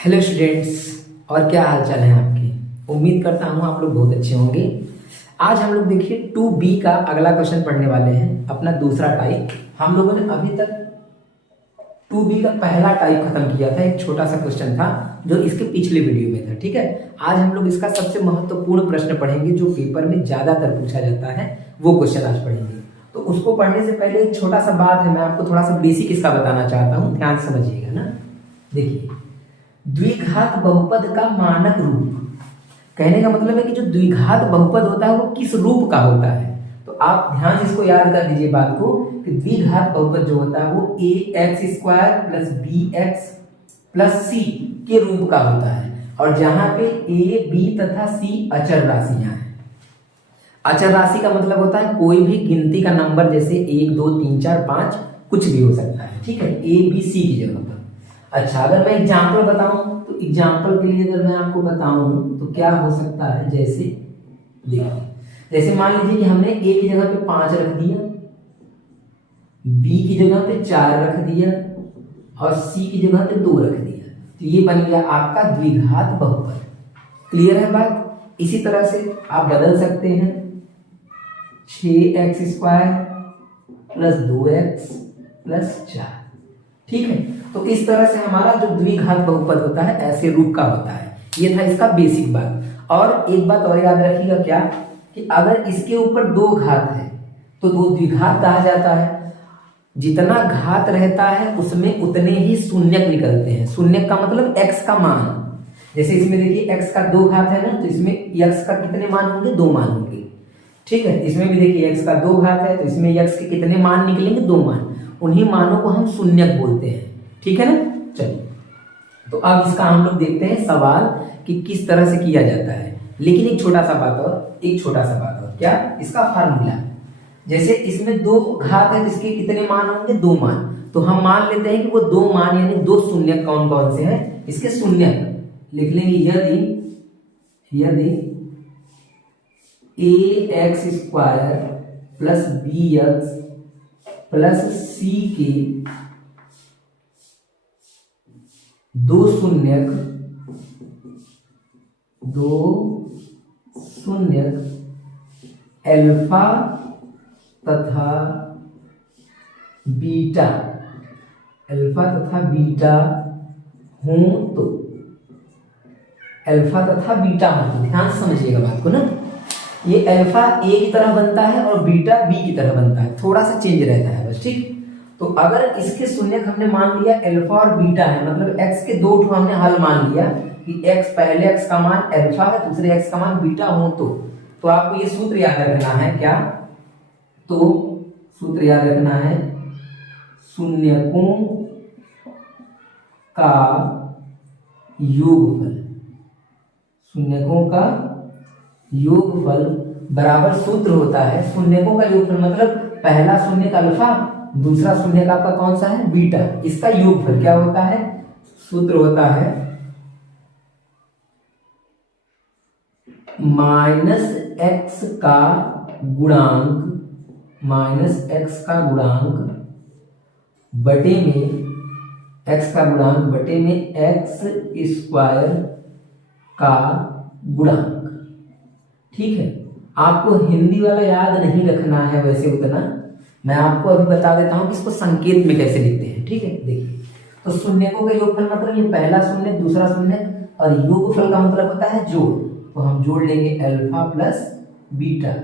Hello students. और क्या हाल चाल है आपके। उम्मीद करता हूँ आप लोग बहुत अच्छे होंगे। आज हम लोग देखिए 2B का अगला क्वेश्चन पढ़ने वाले हैं, अपना दूसरा टाइप। हम लोगों ने अभी तक 2B का पहला टाइप खत्म किया था, एक छोटा सा क्वेश्चन था जो इसके पिछले वीडियो में था। ठीक है, आज हम लोग इसका सबसे महत्वपूर्ण प्रश्न पढ़ेंगे जो पेपर में ज्यादातर पूछा जाता है, वो क्वेश्चन आज पढ़ेंगे। तो उसको पढ़ने से पहले एक छोटा सा बात है, मैं आपको थोड़ा सा बेसिक इसका बताना चाहता हूँ, ध्यान से समझिएगा ना। देखिए, द्विघात बहुपद का मानक रूप, कहने का मतलब है कि जो द्विघात बहुपद होता है वो किस रूप का होता है। तो आप ध्यान से इसको याद कर लीजिए बात को कि द्विघात बहुपद जो होता है वो ax² plus bx plus c के रूप का होता है, और जहां पे a b तथा c अचर राशियां हैं। अचर राशि का मतलब होता है कोई भी गिनती का नंबर, जैसे 1 2 3 4 5 कुछ भी हो सकता है। ठीक है, a b c की जगह पर। अच्छा, अगर मैं एग्जाम्पल बताऊं तो एग्जाम्पल के लिए अगर मैं आपको बताऊं तो क्या हो सकता है, जैसे देखिए, जैसे मान लीजिए कि हमने a की जगह पे 5 रख दिया, b की जगह पे 4 रख दिया और c की जगह पे 2 रख दिया, तो ये बन गया आपका द्विघात बहुपद। क्लियर है बात। इसी तरह से आप बदल सकते हैं, 6x² प्लस 2x प्लस 4। ठीक है, तो इस तरह से हमारा जो द्विघात बहुपद होता है ऐसे रूप का होता है। ये था इसका बेसिक बात। और एक बात और याद रखिएगा, क्या कि अगर इसके ऊपर 2 घात है तो 2 द्विघात कहा जाता है। जितना घात रहता है उसमें उतने ही शून्यक निकलते हैं। शून्यक का मतलब x का मान। जैसे इसमें देखिए x का 2 घात है ना, तो इसमें x का कितने मान होंगे, 2 मान होंगे। ठीक है, इसमें भी देखिए x का 2 घात है, तो इसमें x के कितने मान निकलेंगे, 2 मान। उन्हीं मानों को हम शून्यक बोलते हैं। ठीक है ना। चलिए, तो अब इसका हम लोग देखते हैं सवाल कि किस तरह से किया जाता है। लेकिन एक छोटा सा बात और, क्या इसका फार्मूला, जैसे इसमें 2 घात है तो इसके कितने मान होंगे, 2 मान। तो हम मान लेते हैं कि वो 2 मान यानी 2 शून्यक कौन कौन से हैं, इसके शून्यक लिख लेंगे। यदि ax² plus bx plus c के 2 शून्यक अल्फा तथा बीटा हों तो ध्यान से समझिएगा बात को ना। ये अल्फा ए की तरह बनता है और बीटा बी की तरह बनता है, थोड़ा सा चेंज रहता है बस। ठीक, तो अगर इसके शून्यक हमने मान लिया अल्फा और बीटा है, मतलब x के 2 ठो हमने हल मान लिया कि x, पहले x का मान अल्फा है, दूसरे x का मान बीटा हो, तो आपको ये सूत्र याद रखना है। क्या, तो सूत्र याद रखना है, शून्यकों का योगफल बराबर सूत्र होता है। शून्यकों का योगफल मतलब पहला शून्यक अल्फा, दूसरा शून्यक आपका कौन सा है, बीटा। इसका योगफल क्या होता है, सूत्र होता है -x का गुणांक बटे में x² का गुणांक। ठीक है, आपको हिंदी वाला याद नहीं रखना है वैसे उतना, मैं आपको अभी बता देता हूं कि इसको संकेत में कैसे लिखते हैं। ठीक है, देखिए, तो शून्यकों का योगफल मतलब ये पहला शून्य, दूसरा शून्य, और योगफल का मतलब होता है जोड़। तो हम जोड़ लेंगे अल्फा प्लस बीटा।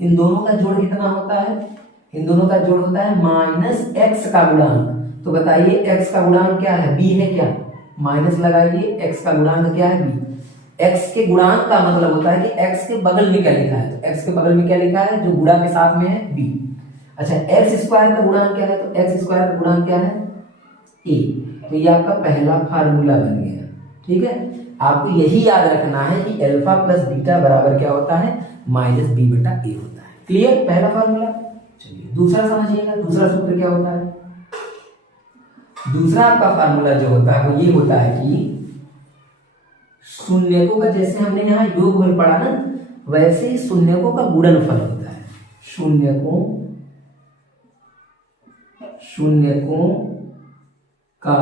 इन दोनों का जोड़ कितना होता है, इन दोनों का जोड़ होता है -x का गुणांक। तो बताइए x का गुणांक क्या है, b है क्या, माइनस लगाइए, x का गुणांक क्या है, b। x के गुणांक का मतलब होता है कि x के बगल में क्या लिखा है, तो x के बगल में क्या लिखा है, जो गुणा के साथ में है, b। अच्छा, x² का गुणांक क्या है, तो x² का गुणांक क्या है, a। तो ये आपका पहला फार्मूला बन गया। ठीक है, आपको यही याद रखना है कि अल्फा प्लस बीटा बराबर क्या होता है, -b/a होता है। क्लियर, पहला फार्मूला। चलिए, दूसरा समझिएगा, दूसरा सूत्र क्या होता है। दूसरा आपका फार्मूला जो होता है वो ये होता है कि शून्यकों का, जैसे हमने यहाँ योगफल पढ़ा ना, वैसे ही शून्यकों का गुणनफल होता है। शून्यकों का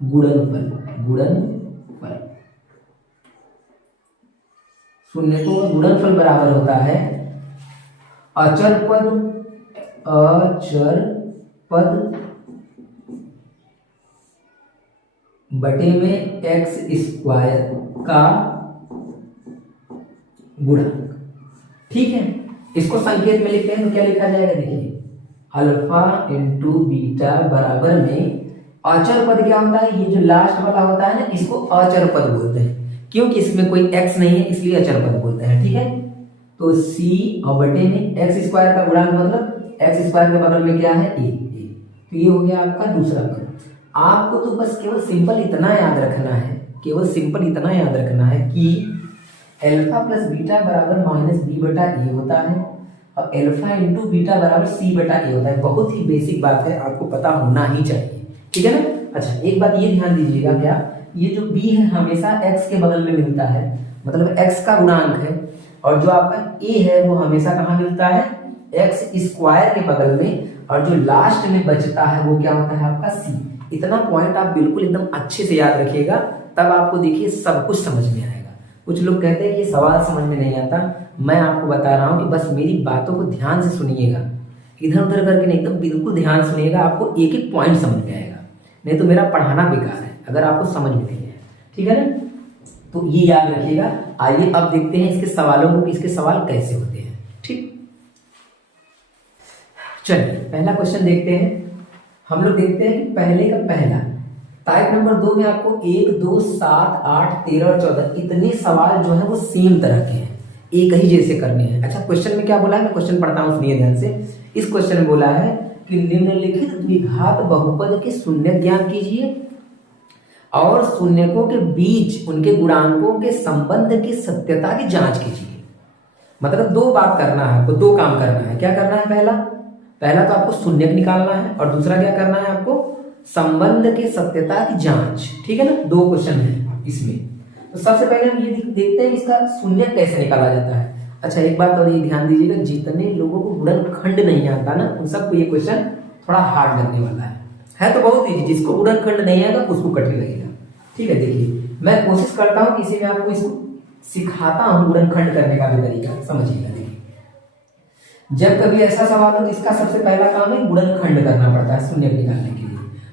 गुणनफल गुणनफल। शून्यकों का गुणनफल बराबर होता है अचर पद बटे में एक्स स्क्वायर का गुणक। ठीक है, इसको संकेत में लिखते हैं तो क्या लिखा जाएगा, देखिए अल्फा इंटू बीटा बराबर में अचर पद क्या होता है, ये जो लास्ट वाला होता है ना इसको अचर पद बोलते हैं, क्योंकि इसमें कोई x नहीं है इसलिए अचर पद बोलते हैं। ठीक है, तो c और बटे में एक्स स्क्वायर का गुणांक मतलब एक्स स्क्वायर के बगल में क्या है a। तो ये हो गया आपका दूसरा पद। आपको तो बस केवल सिंपल इतना याद रखना है, केवल सिंपल इतना याद रखना है कि अल्फा प्लस बीटा बराबर माइनस बी बटा ए होता है और अल्फा इंटू बीटा बराबर सी बटा ए होता है। बहुत ही बेसिक बात है, आपको पता होना ही चाहिए। ठीक है ना। अच्छा, एक बात ये ध्यान दीजिएगा, क्या ये जो b है हमेशा x के बगल में मिलता है, मतलब x का गुणांक है, और जो आपका a है वो हमेशा कहाँ मिलता है, x स्क्वायर के बगल में, और जो लास्ट में बचता है वो क्या होता है आपका c। इतना पॉइंट आप बिल्कुल एकदम अच्छे से याद रखिएगा, तब आपको देखिए सब कुछ समझ में आएगा। कुछ लोग कहते हैं कि ये सवाल समझ में नहीं आता, मैं आपको बता रहा हूँ कि बस मेरी बातों को ध्यान से सुनिएगा, इधर उधर करके नहीं, एकदम बिल्कुल ध्यान सुनिएगा, आपको एक एक पॉइंट समझ में आएगा। नहीं तो मेरा पढ़ाना बेकार है अगर आपको समझ में नहीं है। ठीक है ना, तो ये याद रखिएगा। आइए अब देखते हैं इसके सवालों को, इसके सवाल कैसे होते हैं। ठीक, चलिए पहला क्वेश्चन देखते हैं। हम लोग देखते हैं कि पहले का पहला टाइप नंबर 2 में आपको 1, 2, 7, 8, 13 और 14 इतने सवाल जो है वो सेम तरह के हैं, एक ही जैसे करने हैं। अच्छा, क्वेश्चन में क्या बोला है, मैं क्वेश्चन पढ़ता हूँ, सुनिए ध्यान से। इस क्वेश्चन में बोला है कि निम्नलिखित द्विघात बहुपद के शून्य ज्ञात कीजिए और शून्यकों के बीच उनके गुणांकों के संबंध की सत्यता की जांच कीजिए। मतलब दो बात करना है आपको, दो काम करना है। क्या करना है, पहला तो आपको शून्यक निकालना है और दूसरा क्या करना है आपको, संबंध के सत्यता की जांच। ठीक है ना, दो क्वेश्चन है इसमें। तो सबसे पहले हम ये देखते हैं कि इसका शून्यक कैसे निकाला जाता है। अच्छा, एक बात और ये ध्यान दीजिएगा, जितने लोगों को गुणनखंड नहीं आता ना उन सबको ये क्वेश्चन थोड़ा हार्ड लगने वाला है तो बहुत ईजी। जिसको गुणनखंड नहीं आएगा उसको कठिन लगेगा। ठीक है, देखिए मैं कोशिश करता हूँ किसी में आपको इसको सिखाता हूँ गुणनखंड करने का भी तरीका, समझिएगा। देखिए, जब कभी ऐसा सवाल हो तो इसका सबसे पहला काम है गुणनखंड करना पड़ता है शून्य निकालने के लिए।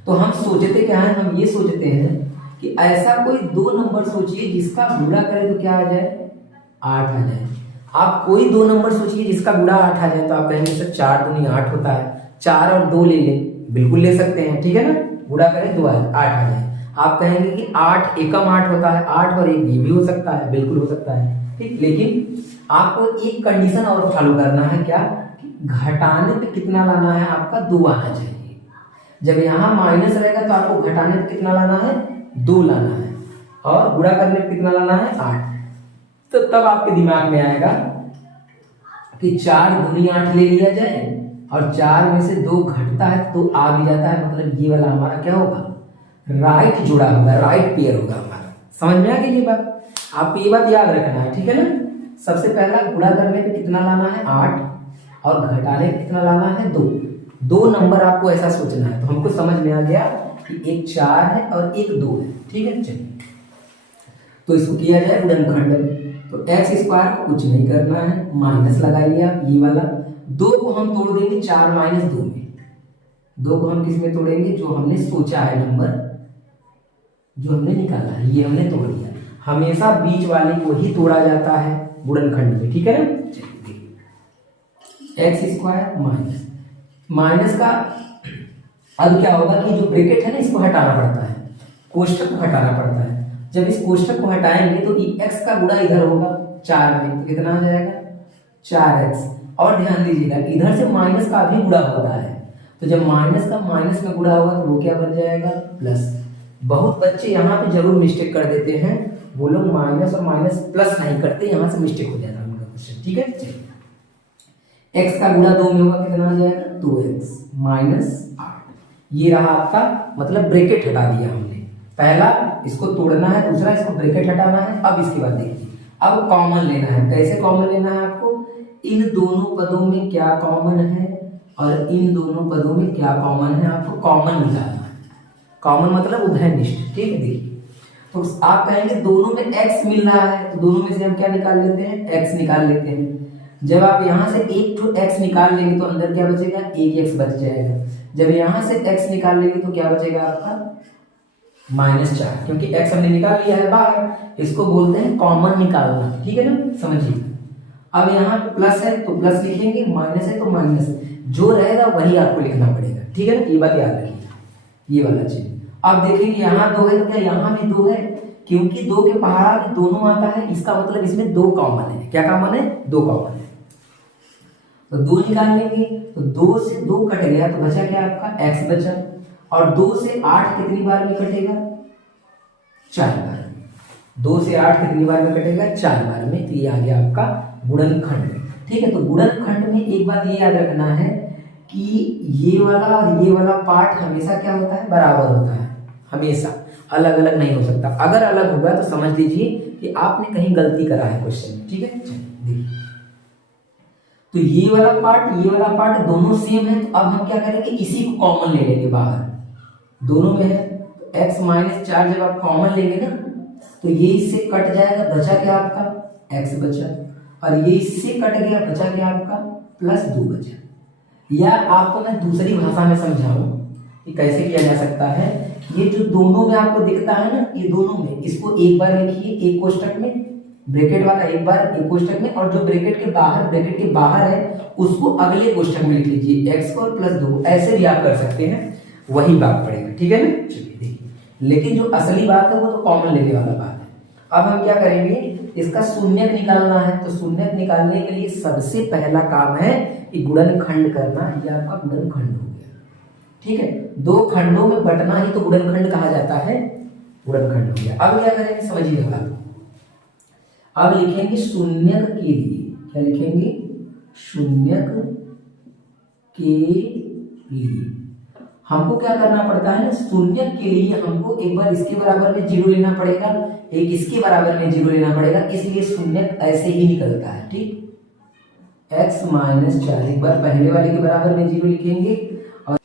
तो हम सोचते क्या है, हम ये सोचते हैं कि ऐसा कोई दो नंबर सोचिए जिसका गुणा करें तो क्या आ जाए, 8 आ जाए। आप कोई दो नंबर सोचिए जिसका गुणा 8 आ जाए, तो आप कहेंगे सर 4 दूनी 8 होता है, 4 और 2 ले लें, बिल्कुल ले सकते हैं। ठीक है ना, गुणा करें 2 8 आ जाए। आप कहेंगे कि 8 एकम 8 होता है, 8 और 1 ये भी हो सकता है, बिल्कुल हो सकता है। ठीक, लेकिन आपको एक कंडीशन और फॉलो करना है, क्या कि घटाने पे कितना लाना है आपका, 2 आना चाहिए। जब यहाँ माइनस रहेगा तो आपको घटाने पे कितना लाना है, 2 लाना है, और गुणा करने पे कितना लाना है, 8। तो तब आपके दिमाग में आएगा कि 4 दूनी 8 ले लिया जाए और 4 में से 2 घटता है तो आ भी जाता है, मतलब ये वाला हमारा क्या होगा, राइट जुड़ा होगा, राइट पेयर होगा हमारा। समझ में आ गई ये बात, आपको ये बात याद रखना है। ठीक है ना, सबसे पहला गुणा करने पे कितना लाना है, 8, और घटाने पे कितना लाना है, 2। 2 नंबर आपको ऐसा सोचना है। तो हमको समझ में आ गया कि एक 4 है और एक 2 है। ठीक है, चलिए तो इसको किया जाए गुणनखंड। तो एक्स स्क्वायर को कुछ नहीं करना है, माइनस लगाइए आप, ये वाला 2 को हम तोड़ देंगे 4 माइनस 2 में। 2 को हम किस में तोड़ेंगे, जो हमने सोचा है नंबर, जो हमने निकाला है ये हमने तोड़ दिया। हमेशा बीच वाले को ही तोड़ा जाता है गुणनखंड में। ठीक है ना, एक्स स्क्वायर माइनस का अब क्या होगा कि जो ब्रैकेट है ना इसको हटाना पड़ता है, कोष्ठक को हटाना पड़ता है। जब इस कोष्ठक को हटाएंगे तो x का गुणा इधर होगा 4 में, तो कितना आ जाएगा, 4x। और ध्यान दीजिएगा इधर से माइनस का भी गुणा होता है, तो जब माइनस का माइनस में गुणा होगा तो वो क्या बन जाएगा, प्लस। बहुत बच्चे यहाँ पे जरूर मिस्टेक कर देते हैं, वो लोग माइनस और माइनस प्लस नहीं करते, यहाँ से मिस्टेक हो जाता है उनका क्वेश्चन। ठीक है, चलिए x का गुणा 2 में होगा, कितना आ जाएगा, 2x माइनस 8। ये रहा आपका, मतलब ब्रैकेट हटा दिया हमने। पहला इसको तोड़ना है, दूसरा इसको ब्रैकेट हटाना है। अब इसके बाद देखिए, अब कॉमन लेना है। कैसे कॉमन लेना है आपको, इन दोनों पदों में क्या कॉमन है और इन दोनों पदों में क्या कॉमन है, आपको कॉमन निकालना है। कॉमन मतलब उभयनिष्ठ। ठीक है, देखिए तो आप कहेंगे दोनों में x मिल रहा है, तो दोनों में से हम क्या निकाल लेते हैं, x निकाल लेते हैं। जब आप यहां से एक तो x निकाल लेंगे तो अंदर क्या बचेगा, एक x बच जाएगा। जब यहां से x निकाल लेंगे तो क्या बचेगा आपका -4, क्योंकि x हमने निकाल लिया है बाहर। इसको बोलते हैं कॉमन निकालना, ठीक है ना, समझिए। अब यहाँ प्लस है तो प्लस लिखेंगे, माइनस है तो माइनस, जो रहेगा वही आपको लिखना पड़ेगा, ठीक है ना, ये बात याद रखिए, ये वाला चीज। अब देखेंगे यहाँ 2 है तो क्या यहाँ भी 2 है, क्योंकि 2 के पहाड़ा भी दोनों आता है, इसका मतलब इसमें 2 कॉमन है। क्या कॉमन है, 2 कॉमन है। तो 2 निकाल लेंगे तो 2 से 2 कट गया तो बचा क्या आपका x बचा, और 2 से 8 कितनी बार में कटेगा, 4 बार। 2 से 8 कितनी बार में कटेगा, 4 बार में। तो ये आ गया आपका गुणनखंड, ठीक है। तो गुणनखंड में एक बात ये याद रखना है कि ये वाला और ये वाला पार्ट हमेशा क्या होता है, बराबर होता है, हमेशा, अलग अलग नहीं हो सकता। अगर अलग होगा तो समझ लीजिए कि आपने कहीं गलती करा है क्वेश्चन में, ठीक है। देखिए, तो ये वाला पार्ट दोनों सेम है, तो अब हम क्या करेंगे, इसी को कॉमन ले लेंगे बाहर, दोनों में है। तो x - 4 जब आप कॉमन लेंगे ना तो ये इससे कट जाएगा, बचा क्या आपका x बचा, और ये इससे कट गया, बचा क्या आपका +2 बचा। या आपको मैं दूसरी भाषा में समझाऊं कि कैसे किया जा सकता है। ये जो दोनों में आपको दिखता है ना, ये दोनों में, इसको एक बार लिखिए एक कोष्टक में, ब्रैकेट वाला एक बार एक कोष्टक में, और जो ब्रैकेट के बाहर है उसको अगले कोष्टक में लिख लीजिए, x² + 2। ऐसे भी आप कर सकते हैं, वही बात पड़ेगा, ठीक है ना। चलिए देखिए, लेकिन जो असली बात है वो तो कॉमन लेने वाला बात है। अब हम क्या करेंगे, इसका शून्यक निकालना है। तो शून्यक निकालने के लिए सबसे पहला काम है कि गुणनखंड करना। ये आपका गुणनखंड हो गया, ठीक है। 2 खंडों में बंटना ही तो गुणनखंड कहा जाता है, गुणनखंड हो गया। अब क्या करेंगे, समझिएगा। अब लिखेंगे शून्यक के लिए, क्या लिखेंगे, शून्यक के लिए हमको क्या करना पड़ता है, शून्यक के लिए हमको एक बार इसके बराबर में 0 लेना पड़ेगा, एक इसके बराबर में 0 लेना पड़ेगा, इसलिए शून्यक ऐसे ही निकलता है, ठीक। x - 4 एक बार पहले वाले के बराबर में 0 लिखेंगे, और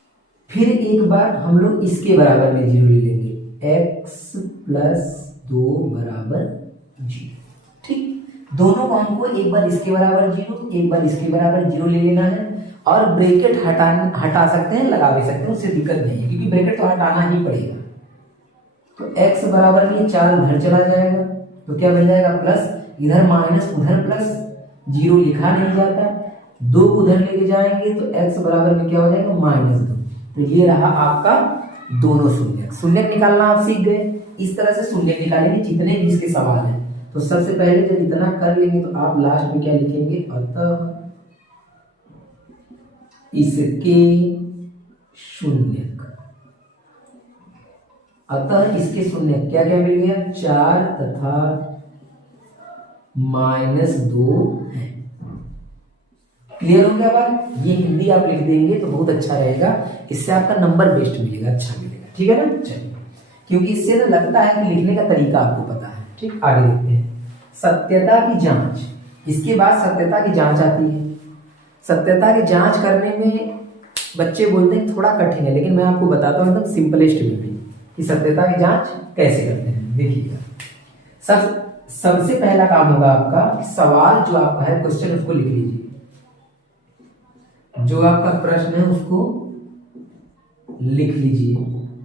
फिर एक बार हम लोग इसके बराबर में 0 ले लेंगे, x + 2 = 0, ठीक। दोनों को हमको एक बार इसके बराबर 0, एक बार इसके बराबर 0 ले लेना है, और ब्रैकेट हटा सकते हैं, लगा भी सकते हैं, उससे दिक्कत नहीं है, क्योंकि ब्रैकेट तो हटाना ही पड़ेगा। तो x बराबर में 4 उधर चला जाएगा तो क्या बन जाएगा, प्लस, इधर माइनस उधर प्लस, 0 लिखा नहीं जाता, 2 उधर लेके जाएंगे तो x बराबर में क्या हो जाएगा, -2। तो ये रहा आपका दोनों शून्यक। शून्यक निकालना आप सीख गए, इस तरह से शून्यक निकालेंगे जितने भी इसके सवाल हैं। तो सबसे पहले जब इतना कर लेंगे तो आप लास्ट में क्या लिखेंगे, अतः इसके शून्यक, अतः इसके शून्यक क्या क्या मिल गया, 4 तथा -2 है। क्लियर हो गया बात। ये हिंदी आप लिख देंगे तो बहुत अच्छा रहेगा, इससे आपका नंबर बेस्ट मिलेगा, अच्छा मिलेगा, ठीक है ना। चलिए, क्योंकि इससे तो लगता है कि लिखने का तरीका आपको पता है, ठीक। आगे देखते हैं, सत्यता की जांच। इसके बाद सत्यता की जांच आती है। सत्यता की जांच करने में बच्चे बोलते हैं थोड़ा कठिन है, लेकिन मैं आपको बताता हूँ एकदम सिंपलेस्ट वे में कि सत्यता की जांच कैसे करते हैं। देखिएगा, सबसे पहला काम होगा आपका, सवाल जो आपका है, क्वेश्चन, उसको लिख लीजिए। जो आपका प्रश्न है उसको लिख लीजिए।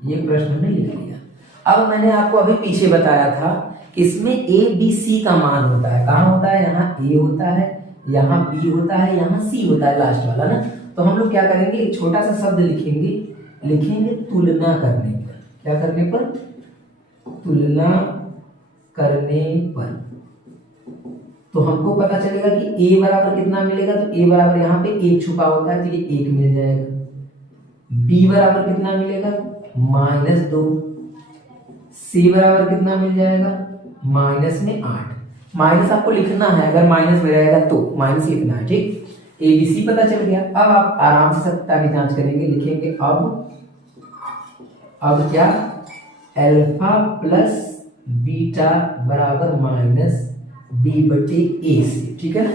ये प्रश्न हमने लिख लिया। अब मैंने आपको अभी पीछे बताया था कि इसमें A B C का मान होता है। कहाँ होता है, यहाँ A होता है, यहाँ B होता है, यहाँ C होता है, लास्ट वाला ना। तो हम लोग क्या करेंगे, एक छोटा सा शब्द लिखेंगे तुलना करने पर। क्या करने पर, तुलना करने पर। तो हमको पता चलेगा कि A बराबर कितना मिलेगा, तो A बराबर यहाँ पे 1 छुपा होता है तो ये 1 मिल जाएगा। B बराबर कितना मिलेगा, -2। C बराबर कितना मिल जाएगा, -8। माइनस आपको लिखना है, अगर माइनस में रहेगा तो माइनस लिखना है, ठीक। ABC पता चल गया। अब आप आराम से सत्यता की जांच करेंगे, लिखेंगे अब क्या, अल्फा प्लस बीटा बराबर -B/A से, ठीक है ना।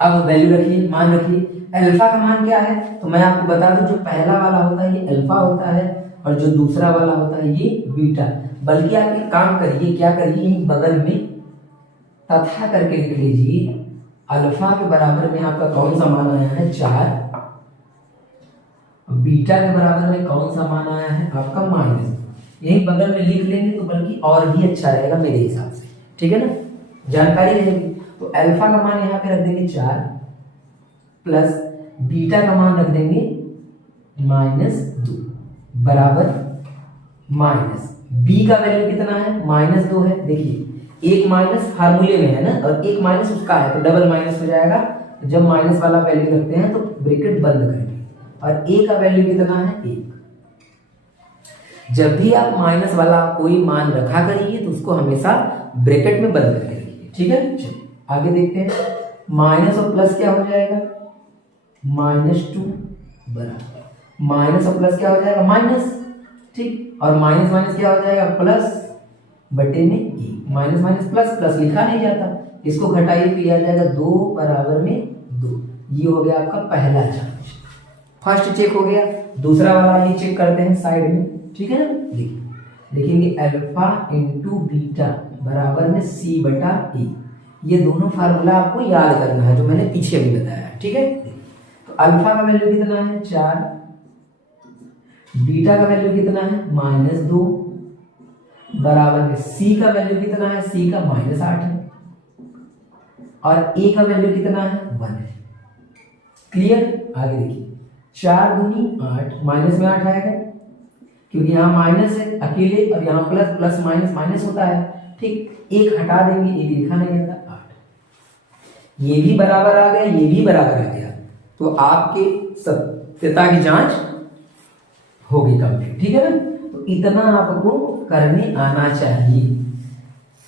अब वैल्यू रखिए, मान रखिए। अल्फा का मान क्या है, तो मैं आपको बता दूं, जो पहला वाला होता है ये अल्फा होता है, और जो दूसरा वाला होता है ये बीटा, बल्कि आप एक काम करिए, क्या करिए, यहीं बगल में तथा करके लिख लीजिए अल्फा के बराबर में आपका कौन सा मान आया है 4, बीटा के बराबर में कौन सा मान आया है आपका -2। यही बगल में लिख लेंगे तो बल्कि और भी अच्छा रहेगा मेरे हिसाब से, ठीक है ना, जानकारी रहेगी। तो अल्फा का मान यहाँ पे रख देंगे 4 प्लस बीटा का मान रख देंगे -2 बराबर माइनस बी का वैल्यू कितना है -2 है। देखिए एक माइनस फार्मूले में है ना, और एक माइनस उसका है तो डबल माइनस हो जाएगा। जब माइनस वाला वैल्यू रखते हैं तो ब्रैकेट बंद करेंगे, और ए का वैल्यू कितना है 1। जब भी आप माइनस वाला कोई मान रखा करिए तो उसको हमेशा ब्रैकेट में बंद करके रखिए, ठीक है। चलिए आगे देखते हैं, माइनस और प्लस क्या हो जाएगा -2 बराबर माइनस और प्लस क्या हो जाएगा माइनस, ठीक, और माइनस माइनस क्या हो जाएगा प्लस बटे में ए, माइनस माइनस प्लस, प्लस लिखा नहीं जाता, इसको घटाइए तो ये आ जाएगा 2 बराबर में 2। ये हो गया आपका पहला चांस, फर्स्ट चेक हो गया। दूसरा वाला ये चेक करते हैं साइड में, ठीक है ना। देखिए लिखेंगे अल्फा इंटू बीटा बराबर में सी बटा ए। ये दोनों फार्मूला आपको याद करना है जो मैंने पीछे भी बताया, ठीक है। तो अल्फा का वैल्यू कितना है 4, बीटा का वैल्यू कितना है -2 बराबर में सी का वैल्यू कितना है, सी का -8 है, और ए का वैल्यू कितना है 1 है। क्लियर। आगे देखिए 4 दूनी 8, माइनस में 8 आएगा क्योंकि यहाँ माइनस है अकेले, और यहाँ प्लस, प्लस माइनस माइनस होता है, ठीक। एक हटा देंगे, ये भी लिखा नहीं जाता 8। ये भी बराबर आ गया, ये भी बराबर आ गया, तो आपके सत्यता की जांच होगी कंप्लीट, ठीक है ना। तो इतना आपको करने आना चाहिए।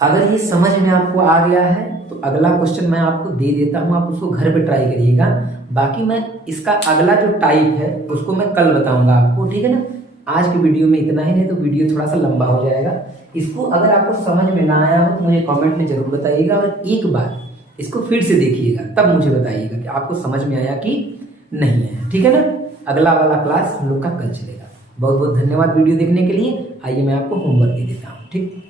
अगर ये समझ में आपको आ गया है तो अगला क्वेश्चन मैं आपको दे देता हूं, आप उसको घर पे ट्राई करिएगा। बाकी मैं इसका अगला जो टाइप है उसको मैं कल बताऊंगा आपको, ठीक है ना। आज की वीडियो में इतना ही, नहीं तो वीडियो थोड़ा सा लंबा हो जाएगा। इसको अगर आपको समझ में ना आया हो तो मुझे कमेंट में जरूर बताइएगा, और एक बार इसको फिर से देखिएगा, तब मुझे बताइएगा कि आपको समझ में आया कि नहीं है, ठीक है ना। अगला वाला क्लास हम लोग का कल चलेगा। बहुत बहुत धन्यवाद वीडियो देखने के लिए। आइए मैं आपको होमवर्क दे देता हूँ, ठीक।